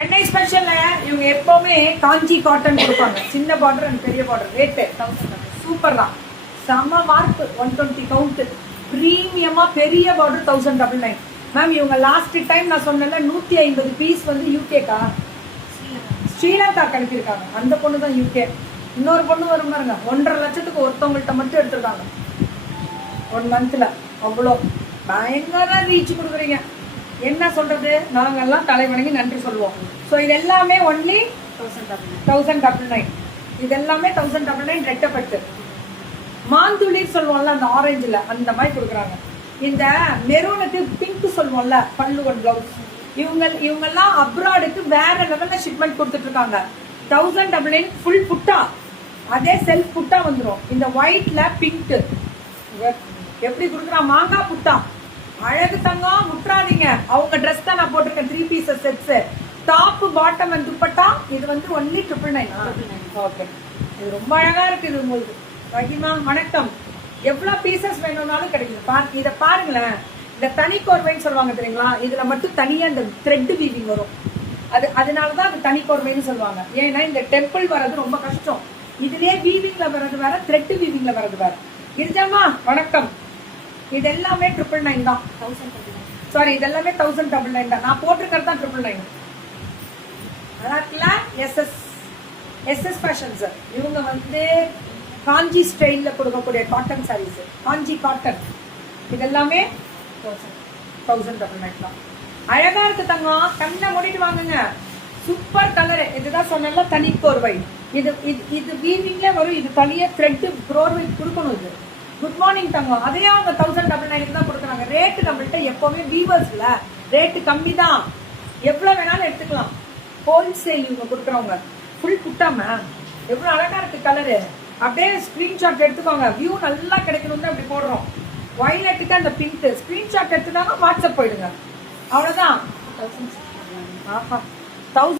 சென்னை ஸ்பெஷல்ல இவங்க எப்பவுமே காஞ்சி காட்டன் கொடுப்பாங்க. சின்ன பார்டர் அண்ட் பெரிய பார்டர். ரேட்டு 1000 சூப்பர் தான். செம்ம மார்க் 120 கவுண்ட். பிரீமியமா பெரிய பார்டர் 1999. மேம் இவங்க லாஸ்ட் டைம் நான் சொன்னேன்ல 150 பீஸ் வந்து யூகேக்கா ஸ்ரீலங்கா அனுப்பியிருக்காங்க. அந்த பொண்ணு தான் யூகே. இன்னொரு பொண்ணு வரும் பாருங்க, 1.5 லட்சத்துக்கு ஒருத்தவங்கள்ட்ட மட்டும் எடுத்திருக்காங்க 1 மந்த்ல. அவ்வளோ பயங்கர ரீச் கொடுக்குறீங்க. என்ன சொல்றது, நாங்கெல்லாம் தலை வணங்கி நன்றி சொல்லுவோம். ஸோ இது எல்லாமே ஒன்லி 1099. இது எல்லாமே 1099 ரெட்டப்பட்டு. மாந்துளிர் சொல்லுவோம்ல அந்த ஆரஞ்சுல, அந்த மாதிரி கொடுக்குறாங்க. இந்த மெரூனுக்கு பிங்க் சொல்லுவோம்ல பல்லுவன் பிளவுஸ், இவங்கெல்லாம் அப்ராடுக்கு வேற லெவல்ல ஷிப்மெண்ட் கொடுத்துட்டு இருக்காங்க. 1099 ஃபுல் புட்டா, அதே செல்ஃப் புட்டா வந்துடும். இந்த ஒயிட்ல பிங்க் எப்படி கொடுக்குறான், மாங்காய் புட்டா. அழகு தங்கம், முற்றாதீங்க. அவங்க ட்ரெஸ் தான் நான் போட்டிருக்கேன். 3 pieces sets, top bottom and dupatta. இது வந்து ஒன்லி 999. ஓகே, இது ரொம்ப அழகா இருக்கு. இது உங்களுக்கு ரஹிமா வணக்கம். எவ்வளவு பீசஸ் வேணும்னாலும் கிடைக்குது. இதை பாருங்களேன். இந்த தனி கோர்வைன்னு சொல்லுவாங்க தெரியுங்களா, இதுல மட்டும் தனியா இந்த த்ரெட் வீவிங் வரும். அதனாலதான் அது தனி கோர்வைன்னு சொல்லுவாங்க. ஏன்னா இந்த டெம்பிள் வர்றது ரொம்ப கஷ்டம். இதுலயே வீவிங்ல வர்றது வேற, த்ரெட் வீவிங்ல வர்றது வேற. இருஜாமா வணக்கம். இது எல்லாமே 999 தான். சாரி, இது எல்லாமே 1099 தான். நான் போட்டிருக்கிறது தான் 999. எஸ்எஸ் ஃபேஷன்ஸ் இவங்க வந்து காஞ்சி ஸ்டைல்ல கொடுக்கக்கூடிய காட்டன் சாரீஸ், காஞ்சி காட்டன். இது எல்லாமே 1099 தான். அழகா இருக்கு தங்கம், கண்ணை மூடிட்டு வாங்குங்க. Super colour. இதுதான் சொன்ன தனி கோர்வை. இது வீவிங்ல வரும். இது தனியா த்ரெட் கோர்வை கொடுக்கணும். இது குட் மார்னிங் தங்கம். அதே அவங்க 1099 தான் கொடுக்குறாங்க. ரேட்டு நம்மள்கிட்ட எப்பவுமே வீவர்ஸ்ல ரேட்டு கம்மி தான். எவ்வளவு வேணாலும் எடுத்துக்கலாம். ஹோல்சேல் இவங்க கொடுக்குறவங்க. ஃபுல் புட்டாம எவ்வளவு அழகா இருக்கு கலரு. அப்படியே ஸ்கிரீன்ஷாட் எடுத்துக்கோங்க. வியூ நல்லா கிடைக்கணும்னு அப்படி போடுறோம். வயலட்டுக்கு அந்த பிங்க் ஸ்கிரீன்ஷாட் எடுத்துட்டாங்க, வாட்ஸ்அப் போயிடுங்க. அவ்வளவுதான். 1000